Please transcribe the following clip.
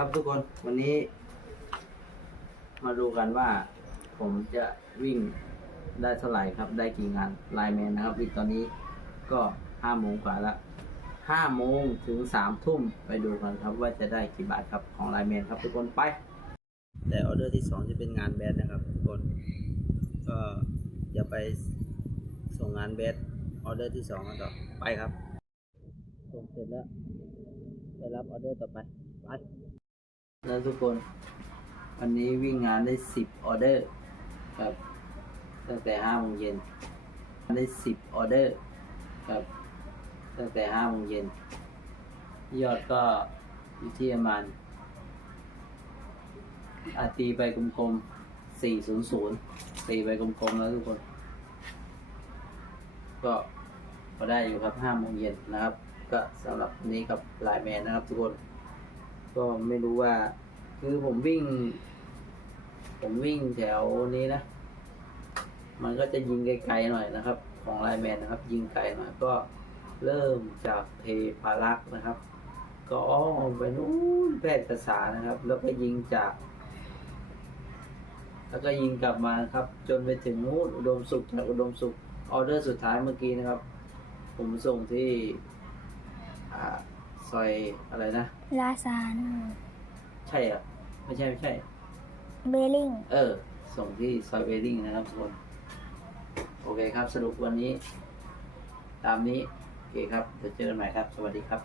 ครับทุกคนวันนี้ มาดูกันว่า ผมจะวิ่งได้เท่าไหร่ครับ ได้กี่งานไลน์แมนนะครับวิ่งตอนนี้ก็ห้าโมงกว่าละห้าโมงถึงสามทุ่มไปดูกันครับ ว่าจะได้กี่บาทครับของไลน์แมนครับทุกคนไป แต่ออเดอร์ที่สองจะเป็นงานแบดนะครับ ทุกคนก็อย่าไปส่งงานแบดออเดอร์ที่สองกันต่อไปครับส่งเสร็จแล้วไปรับออเดอร์ต่อไปไป แล้วทุกคนวันนี้วิ่งงานได้สิบออเดอร์ครับตั้งแต่ห้าโมงเย็นได้สิบออเดอร์ครับตั้งแต่ห้าโมงเย็นยอดก็อยู่ที่ประมาณอาตีไปกลมๆสี่ศูนย์ศูนย์ตีไปกลมๆแล้วทุกคน ก็พอได้อยู่ครับห้าโมงเย็นนะครับ ก็สำหรับวันนี้กับไลน์แมนนะครับทุกคน ก็ไม่รู้ว่า คือผมวิ่ง ผมวิ่งแถวนี้นะ มันก็จะยิงไกลๆหน่อยนะครับ ของไลแมนนะครับ ยิงไกลหน่อยก็เริ่มจากเทพารักษ์นะครับ ก็อ้อมไปนู้นแพร่กษานะครับ แล้วก็ยิงจาก แล้วก็ยิงกลับมาครับ จนไปถึงนู้นอุดมสุขจากอุดมสุขออเดอร์สุดท้ายเมื่อกี้นะครับ ผมส่งที่ ซอยอะไรนะ ลาซานใช่อะ ไม่ใช่ไม่ใช่ เบลลิงเออ ส่งที่ซอยเวลลิงนะครับทุกคน โอเคครับ สรุปวันนี้ ตามนี้ โอเคครับ เดี๋ยวเจอกันใหม่ครับ สวัสดีครับ